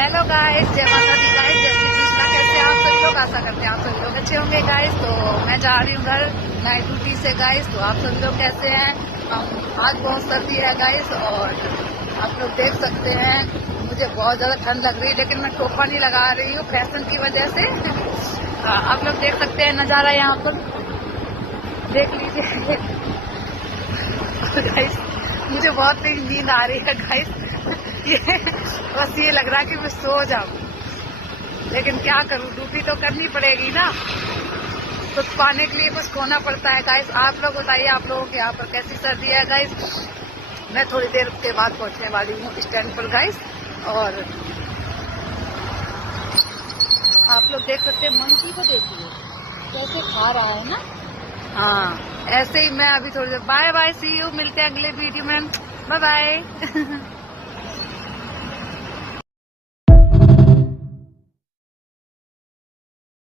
Hello guys, जय माता दी guys, जय श्री कृष्णा। कैसे हैं आप सभी लोग? आशा करते हैं आप सभी लोग अच्छे होंगे गाइस। तो मैं जा रही हूँ घर नाइट ड्यूटी से गाइस। तो आप सभी लोग कैसे हैं? आज बहुत सर्दी है गाइस और आप लोग देख सकते हैं मुझे बहुत ज़्यादा ठंड लग रही है, लेकिन मैं टोपा नहीं लगा रही हूँ फैशन की वजह से। आप लोग देख सकते हैं नज़ारा यहाँ पर, देख लीजिए गाइस। मुझे बहुत तेज नींद आ रही है गाइस। बस ये लग रहा है कि मैं सो जाऊं, लेकिन क्या करूं, ड्यूटी तो करनी पड़ेगी ना। कुछ पाने के लिए कुछ खोना पड़ता है गाइस। आप लोग बताइए, आप लोगों के यहाँ पर कैसी सर्दी है गाइस? मैं थोड़ी देर के बाद पहुंचने वाली हूँ स्टैंड पर गाइस। और आप लोग देख सकते हैं मंकी को, देखिए कैसे खा रहा है ना। हाँ, ऐसे ही मैं अभी थोड़ी देर, बाय बाय, सी यू, मिलते हैं अगले वीडियो में, बाय बाय।